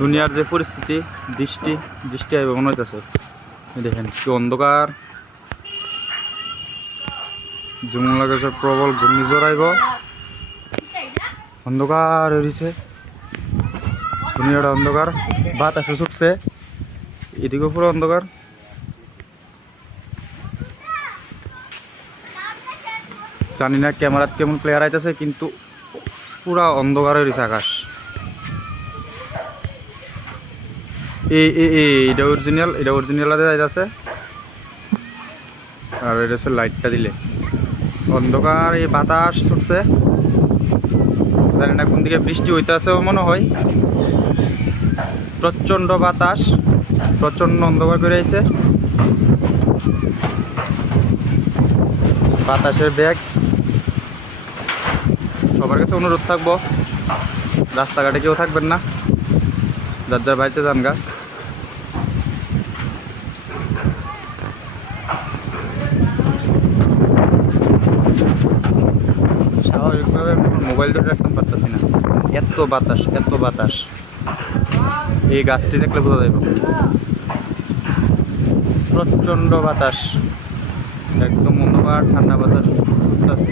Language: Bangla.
দুনিয়ার যে পরিস্থিতি, বৃষ্টি বৃষ্টি আইব মনে হইতেছে। দেখেন কি অন্ধকার, যেমন লাগে প্রবল ঘূর্ণিঝড় আইব, অন্ধকার হয়েছে দুনিয়াটা, অন্ধকার বাতাসে ছুটছে, এদিকেও পুরো অন্ধকার। জানি না ক্যামেরাত কেমন ক্লিয়ার আইতেছে, কিন্তু পুরা অন্ধকার হয়েছে আকাশ। এটা অরিজিনাল, এটা অরিজিনাল যাইতেছে। আর এটা হচ্ছে লাইটটা দিলে অন্ধকার, এই বাতাস ছুটছে, জানি না কোন দিকে বৃষ্টি হইতেছে মনে হয়। প্রচণ্ড বাতাস, প্রচণ্ড অন্ধকার করে আইছে, বাতাসের বেগ। সবার কাছে অনুরোধ থাকবো, রাস্তাঘাটে কেউ থাকবেন না, যার যার বাড়িতে যান গা। স্বাভাবিকভাবে মোবাইল ধরে রাখতে পারতেছি না, এত বাতাস, এত বাতাস। এই গাছটি দেখলে বোঝা যাবে, প্রচণ্ড বাতাস, একদম অন্ধকার, ঠান্ডা বাতাস আছে।